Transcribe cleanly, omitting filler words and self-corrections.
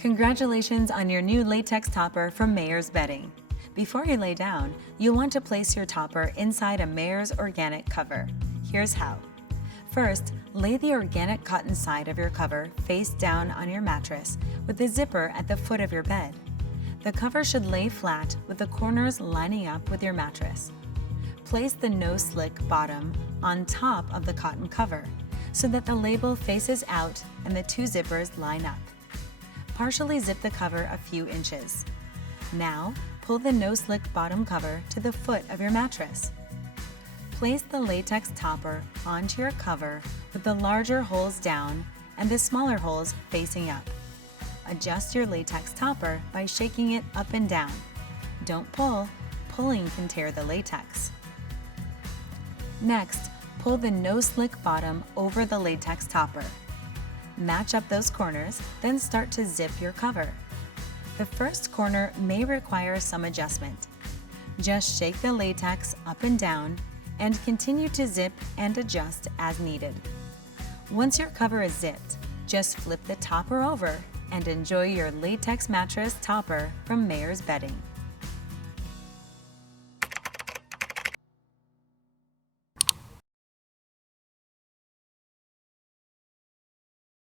Congratulations on your new latex topper from Mayer's Bedding. Before you lay down, you'll want to place your topper inside a Mayer's organic cover. Here's how. First, lay the organic cotton side of your cover face down on your mattress with the zipper at the foot of your bed. The cover should lay flat with the corners lining up with your mattress. Place the no-slick bottom on top of the cotton cover so that the label faces out and the two zippers line up. Partially zip the cover a few inches. Now, pull the no-slick bottom cover to the foot of your mattress. Place the latex topper onto your cover with the larger holes down and the smaller holes facing up. Adjust your latex topper by shaking it up and down. Don't pull. Pulling can tear the latex. Next, pull the no-slick bottom over the latex topper. Match up those corners, then start to zip your cover. The first corner may require some adjustment. Just shake the latex up and down and continue to zip and adjust as needed. Once your cover is zipped, just flip the topper over and enjoy your latex mattress topper from Mayer's Bedding.